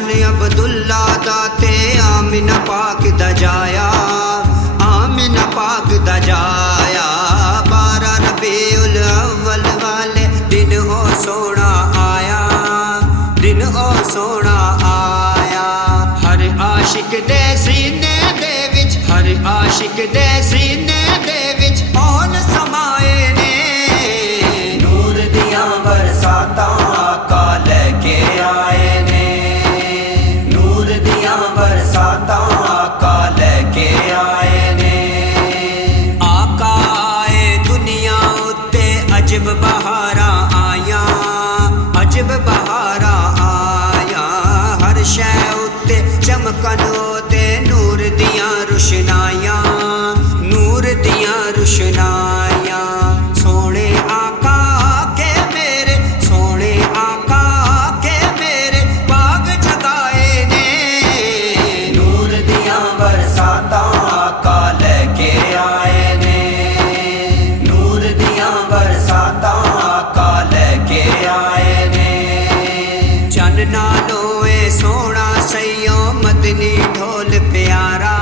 जशन अब्दुल्ला दाते आमिना पाक दजाया, आमिना पाक दजाया। 12 रबीउल अव्वल वाले दिन ओ सोना आया, दिन ओ सोना आया। हर आशिक दे सीने दे विच, हर आशिक दे सीने दे विच कौन समाए ने। नूर दियां बरसातां आका लेके आए ने, नूर दियां बरसातां आका लेके आए ने। आका आए दुनिया उत्ते अजब बहारां आया, अजब बहारां आया। हर शै उत्ते चमकन ओदे नूर दियां रुशनाइयां, नूर दियां रुशनाइयां। सोने आका के मेरे, सोने आका के मेरे बाग जगाए ने। नूर दियां बरसातां आका लेके आए ने, नूर दियां बरसातां आका लेके आए ने। चन नालों ए सोना सैयो मदनी ढोल प्यारा,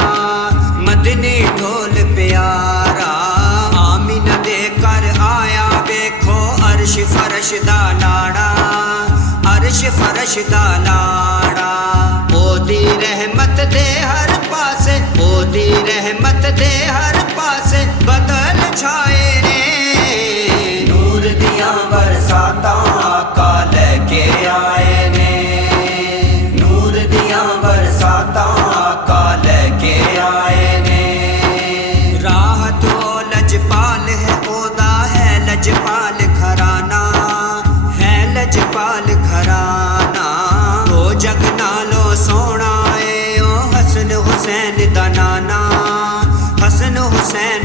मदनी ढोल प्यारा। आमिना दे कर आया वेखो अर्श फरश दा लाड़ा, अर्श फरश दा लाड़ा। ओदी रहमत दे हर पासे, ओदी रहमत दे हर पासे बदल छाए ने। नूर दियां बरसातां आका लेके आए ने, नूर दियां बरसातां आका लेके आए ने। राहत ओ लजपाल है ओदा है लजपाल घराना, है लजपाल घराना। ओ जग नालो सोना है ओ हसन हुसैन दा नाना, हसन हुसैन